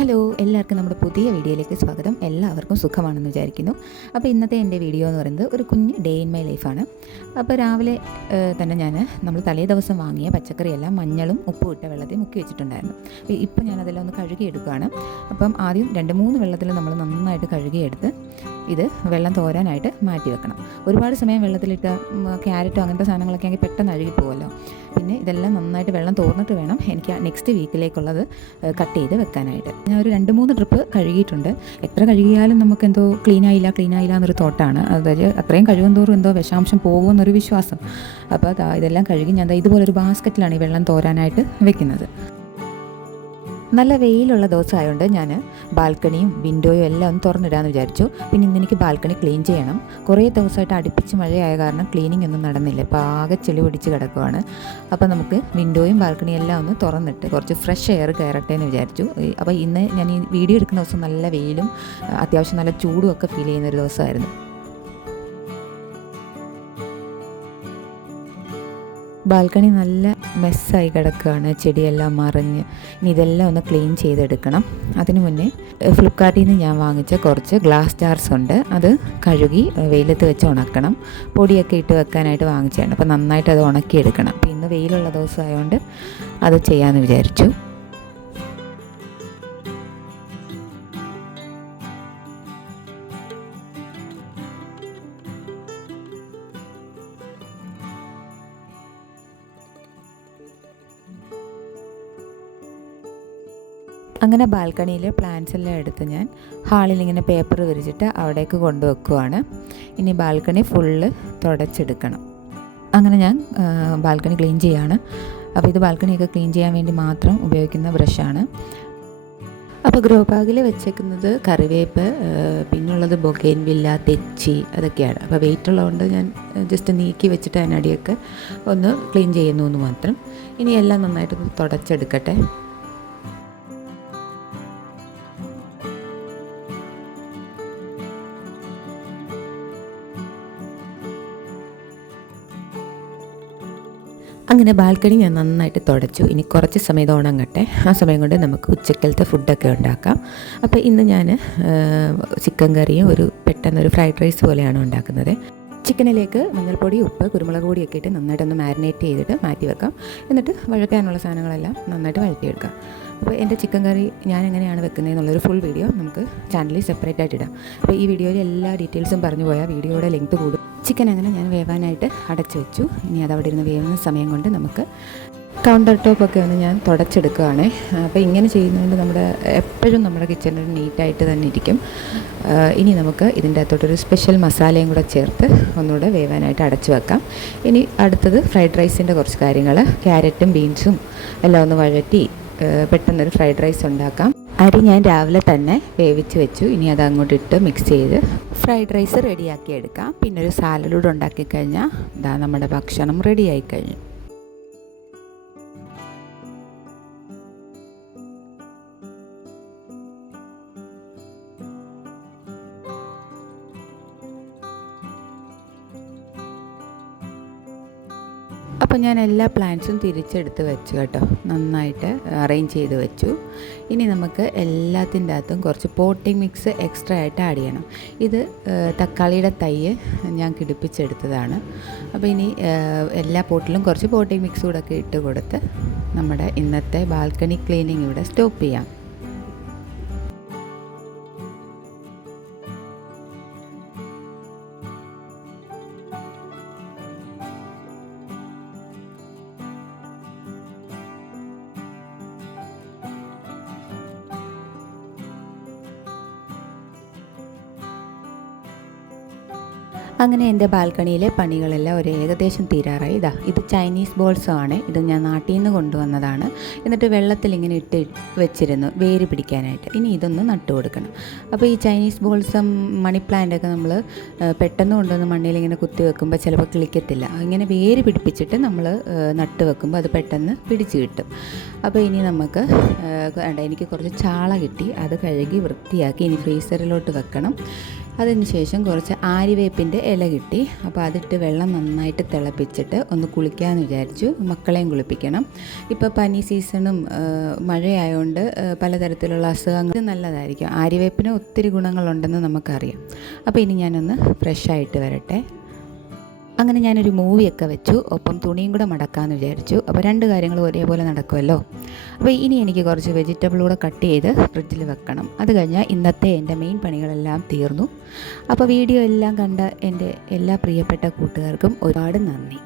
Hello, എല്ലാവർക്കും നമ്മുടെ പുതിയ വീഡിയോയിലേക്ക് സ്വാഗതം. എല്ലാവർക്കും സുഖമാണെന്ന് വിചാരിക്കുന്നു. അപ്പോൾ ഇന്നത്തെ എൻ്റെ വീഡിയോ എന്ന് പറയുന്നത് ഒരു കുഞ്ഞ് ഡേ ഇൻ മൈ ലൈഫാണ്. അപ്പോൾ രാവിലെ തന്നെ നമ്മൾ തലേ ദിവസം വാങ്ങിയ പച്ചക്കറിയെല്ലാം മഞ്ഞളും ഉപ്പും ഇട്ട വെള്ളത്തിൽ മുക്കി വെച്ചിട്ടുണ്ടായിരുന്നു. ഇപ്പോൾ ഞാനതെല്ലാം ഒന്ന് കഴുകിയെടുക്കുകയാണ്. അപ്പം ആദ്യം 2-3 വെള്ളത്തിൽ നമ്മൾ നന്നായിട്ട് കഴുകിയെടുത്ത് ഇത് വെള്ളം തോരാനായിട്ട് മാറ്റി വെക്കണം. ഒരുപാട് സമയം വെള്ളത്തിലിട്ട് ക്യാരറ്റോ അങ്ങനത്തെ സാധനങ്ങളൊക്കെ ആണെങ്കിൽ പെട്ടെന്ന് അഴുകി പോകുമല്ലോ. പിന്നെ ഇതെല്ലാം നന്നായിട്ട് വെള്ളം തോർന്നിട്ട് വേണം എനിക്ക് നെക്സ്റ്റ് വീക്കിലേക്കുള്ളത് കട്ട് ചെയ്ത് വെക്കാനായിട്ട്. ഞാൻ ഒരു 2-3 ട്രിപ്പ് കഴുകിയിട്ടുണ്ട്. എത്ര കഴുകിയാലും നമുക്ക് എന്തോ ക്ലീൻ ആയില്ല എന്നൊരു തോട്ടാണ്. അതായത് അത്രയും കഴുകും തോറും എന്തോ വിഷാംശം പോകുമെന്നൊരു വിശ്വാസം. അപ്പോൾ ഇതെല്ലാം കഴുകി ഞാൻ ഇതുപോലൊരു ബാസ്ക്കറ്റിലാണ് ഈ വെള്ളം തോരാനായിട്ട് വെക്കുന്നത്. നല്ല വെയിലുള്ള ദിവസമായതുകൊണ്ട് ഞാൻ ബാൽക്കണിയും വിൻഡോയും എല്ലാം ഒന്ന് തുറന്നിടാമെന്ന് വിചാരിച്ചു. പിന്നെ ഇന്നെനിക്ക് ബാൽക്കണി ക്ലീൻ ചെയ്യണം. കുറേ ദിവസമായിട്ട് അടുപ്പിച്ച് മഴയായ കാരണം ക്ലീനിങ് ഒന്നും നടന്നില്ല. ഇപ്പോൾ ആകെ ചെളി പിടിച്ച് കിടക്കുവാണ്. അപ്പോൾ നമുക്ക് വിൻഡോയും ബാൽക്കണിയും എല്ലാം ഒന്ന് തുറന്നിട്ട് കുറച്ച് ഫ്രഷ് എയർ കയറട്ടെ എന്ന് വിചാരിച്ചു. അപ്പോൾ ഇന്ന് ഞാൻ ഈ വീഡിയോ എടുക്കുന്ന ദിവസം നല്ല വെയിലും അത്യാവശ്യം നല്ല ചൂടും ഒക്കെ ഫീൽ ചെയ്യുന്നൊരു ദിവസമായിരുന്നു. ബാൽക്കണി നല്ല മെസ്സായി കിടക്കുകയാണ്, ചെടിയെല്ലാം മറിഞ്ഞ്. ഇനി ഇതെല്ലാം ഒന്ന് ക്ലീൻ ചെയ്തെടുക്കണം. അതിനു മുന്നേ ഫ്ലിപ്കാർട്ടിൽ നിന്ന് ഞാൻ വാങ്ങിച്ച കുറച്ച് ഗ്ലാസ് ജാർസ് ഉണ്ട്. അത് കഴുകി വെയിലത്ത് വെച്ച് ഉണക്കണം. പൊടിയൊക്കെ ഇട്ട് വെക്കാനായിട്ട് വാങ്ങിച്ചതാണ്. അപ്പോൾ നന്നായിട്ട് അത് ഉണക്കിയെടുക്കണം. അപ്പോൾ ഇന്ന് വെയിലുള്ള ദിവസമായതുകൊണ്ട് അത് ചെയ്യാമെന്ന് വിചാരിച്ചു. അങ്ങനെ ബാൽക്കണിയിലെ പ്ലാന്റ്സ് എല്ലാം എടുത്ത് ഞാൻ ഹാളിൽ ഇങ്ങനെ പേപ്പർ വിരിച്ചിട്ട് അവിടേക്ക് കൊണ്ടുവെക്കുവാണ്. ഇനി ബാൽക്കണി ഫുള്ള് തുടച്ചെടുക്കണം. അങ്ങനെ ഞാൻ ബാൽക്കണി ക്ലീൻ ചെയ്യാണ്. അപ്പോൾ ഇത് ബാൽക്കണിയൊക്കെ ക്ലീൻ ചെയ്യാൻ വേണ്ടി മാത്രം ഉപയോഗിക്കുന്ന ബ്രഷാണ്. അപ്പോൾ ഗ്രോ ബാഗിൽ വെച്ചേക്കുന്നത് കറിവേപ്പ്, പിന്നുള്ളത് ബൊഗെയിൻവില്ല, തെച്ചി, അതൊക്കെയാണ്. അപ്പോൾ വെയിറ്റ് ഉള്ളതുകൊണ്ട് ഞാൻ ജസ്റ്റ് നീക്കി വെച്ചിട്ട് അതിനടിയൊക്കെ ഒന്ന് ക്ലീൻ ചെയ്യുന്നു എന്ന് മാത്രം. ഇനി എല്ലാം നന്നായിട്ട് തുടച്ചെടുക്കട്ടെ. അങ്ങനെ ബാൽക്കണി ഞാൻ നന്നായിട്ട് തുടച്ചു. ഇനി കുറച്ച് സമയം ഉണങ്ങട്ടെ. ആ സമയം കൊണ്ട് നമുക്ക് ഉച്ചക്കലത്തെ ഫുഡൊക്കെ ഉണ്ടാക്കാം. അപ്പോൾ ഇന്ന് ഞാൻ ചിക്കൻ കറിയും പെട്ടെന്നൊരു ഫ്രൈഡ് റൈസ് പോലെയാണ് ഉണ്ടാക്കുന്നത്. ചിക്കനിലേക്ക് മഞ്ഞൾപ്പൊടി, ഉപ്പ്, കുരുമുളക് പൊടിയൊക്കെ ഇട്ട് നന്നായിട്ടൊന്ന് മാരിനേറ്റ് ചെയ്തിട്ട് മാറ്റി വെക്കാം. എന്നിട്ട് വഴറ്റാനുള്ള സാധനങ്ങളെല്ലാം നന്നായിട്ട് വഴറ്റിയെടുക്കാം. അപ്പോൾ എൻ്റെ ചിക്കൻ കറി ഞാൻ എങ്ങനെയാണ് വെക്കുന്നത് എന്നുള്ളൊരു ഫുൾ വീഡിയോ നമുക്ക് ചാനലിൽ സെപ്പറേറ്റ് ആയിട്ട് ഇടാം. അപ്പോൾ ഈ വീഡിയോയിൽ എല്ലാ ഡീറ്റെയിൽസും പറഞ്ഞു പോയാൽ വീഡിയോയുടെ ലെങ്ത് കൂടും. ചിക്കൻ അങ്ങനെ ഞാൻ വേവാനായിട്ട് അടച്ചു വെച്ചു. ഇനി അതവിടെ ഇരുന്ന് വേവുന്ന സമയം കൊണ്ട് നമുക്ക് കൗണ്ടർ ടോപ്പൊക്കെ ഒന്ന് ഞാൻ തുടച്ചെടുക്കുകയാണ്. അപ്പോൾ ഇങ്ങനെ ചെയ്യുന്നതുകൊണ്ട് എപ്പോഴും നമ്മുടെ കിച്ചണിൽ നീറ്റായിട്ട് തന്നെ ഇരിക്കും. ഇനി നമുക്ക് ഇതിൻ്റെ അകത്തോട്ടൊരു സ്പെഷ്യൽ മസാലയും കൂടെ ചേർത്ത് ഒന്നുകൂടെ വേവാനായിട്ട് അടച്ചു വെക്കാം. ഇനി അടുത്തത് ഫ്രൈഡ് റൈസിൻ്റെ കുറച്ച് കാര്യങ്ങൾ, ക്യാരറ്റും ബീൻസും എല്ലാം ഒന്ന് വഴറ്റി പെട്ടെന്നൊരു ഫ്രൈഡ് റൈസ് ഉണ്ടാക്കാം. അരി ഞാൻ രാവിലെ തന്നെ വേവിച്ച് വെച്ചു. ഇനി അത് അങ്ങോട്ടിട്ട് മിക്സ് ചെയ്ത് ഫ്രൈഡ് റൈസ് റെഡിയാക്കി എടുക്കാം. പിന്നെ ഒരു സാലഡൂടെ ഉണ്ടാക്കി കഴിഞ്ഞാൽ നമ്മുടെ ഭക്ഷണം റെഡിയായി കഴിഞ്ഞു. അപ്പോൾ ഞാൻ എല്ലാ പ്ലാന്റ്സും തിരിച്ചെടുത്ത് വെച്ചു കേട്ടോ. നന്നായിട്ട് അറേഞ്ച് ചെയ്ത് വെച്ചു. ഇനി നമുക്ക് എല്ലാത്തിൻ്റെ അകത്തും കുറച്ച് പോട്ടിംഗ് മിക്സ് എക്സ്ട്രാ ആയിട്ട് ആഡ് ചെയ്യണം. ഇത് തക്കാളിയുടെ തൈ ഞാൻ കിടിപ്പിച്ചെടുത്തതാണ്. അപ്പോൾ ഇനി എല്ലാ പോട്ടിലും കുറച്ച് പോട്ടിംഗ് മിക്സ് കൂടെ ഒക്കെ ഇട്ട് കൊടുത്ത് നമ്മുടെ ഇന്നത്തെ ബാൽക്കണി ക്ലീനിങ് ഇവിടെ സ്റ്റോപ്പ് ചെയ്യാം. അങ്ങനെ എൻ്റെ ബാൽക്കണിയിലെ പണികളെല്ലാം ഏകദേശം തീരാറായി. ഇത് ചൈനീസ് ബോൾസാണ്. ഇത് ഞാൻ നാട്ടിൽ നിന്ന് കൊണ്ടുവന്നതാണ്. എന്നിട്ട് വെള്ളത്തിൽ ഇങ്ങനെ ഇട്ട് വെച്ചിരുന്നു വേര് പിടിക്കാനായിട്ട്. ഇനി ഇതൊന്ന് നട്ടു കൊടുക്കണം. അപ്പോൾ ഈ ചൈനീസ് ബോൾസും മണി പ്ലാന്റൊക്കെ നമ്മൾ പെട്ടെന്ന് കൊണ്ടുവന്ന് മണ്ണിൽ ഇങ്ങനെ കുത്തി വെക്കുമ്പോൾ ചിലപ്പോൾ കിളിക്കത്തില്ല. ഇങ്ങനെ വേര് പിടിപ്പിച്ചിട്ട് നമ്മൾ നട്ട് വെക്കുമ്പോൾ അത് പെട്ടെന്ന് പിടിച്ച് കിട്ടും. അപ്പോൾ ഇനി നമുക്ക് എനിക്ക് കുറച്ച് ചാള കിട്ടി. അത് കഴുകി വൃത്തിയാക്കി ഇനി ഫ്രീസറിലോട്ട് വെക്കണം. അതിനുശേഷം കുറച്ച് ആര്യവേപ്പിൻ്റെ ഇല കിട്ടി. അപ്പോൾ അതിട്ട് വെള്ളം നന്നായിട്ട് തിളപ്പിച്ചിട്ട് ഒന്ന് കുളിക്കാമെന്ന് വിചാരിച്ചു. മക്കളെയും കുളിപ്പിക്കണം. ഇപ്പോൾ പനി സീസണും മഴയായതുകൊണ്ട് പലതരത്തിലുള്ള അസുഖങ്ങൾ നല്ലതായിരിക്കും. ആര്യവേപ്പിന് ഒത്തിരി ഗുണങ്ങളുണ്ടെന്ന് നമുക്കറിയാം. അപ്പോൾ ഇനി ഞാനൊന്ന് ഫ്രഷായിട്ട് വരട്ടെ. അങ്ങനെ ഞാനൊരു മൂവിയൊക്കെ വെച്ചു, ഒപ്പം തുണിയും കൂടെ മടക്കാമെന്ന് വിചാരിച്ചു. അപ്പോൾ രണ്ട് കാര്യങ്ങളും ഒരേപോലെ നടക്കുമല്ലോ. അപ്പോൾ ഇനി എനിക്ക് കുറച്ച് വെജിറ്റബിൾ കൂടെ കട്ട് ചെയ്ത് ഫ്രിഡ്ജിൽ വെക്കണം. അത് കഴിഞ്ഞാൽ ഇന്നത്തെ എൻ്റെ മെയിൻ പണികളെല്ലാം തീർന്നു. അപ്പോൾ വീഡിയോ എല്ലാം കണ്ട എൻ്റെ എല്ലാ പ്രിയപ്പെട്ട കൂട്ടുകാർക്കും ഒരുപാട് നന്ദി.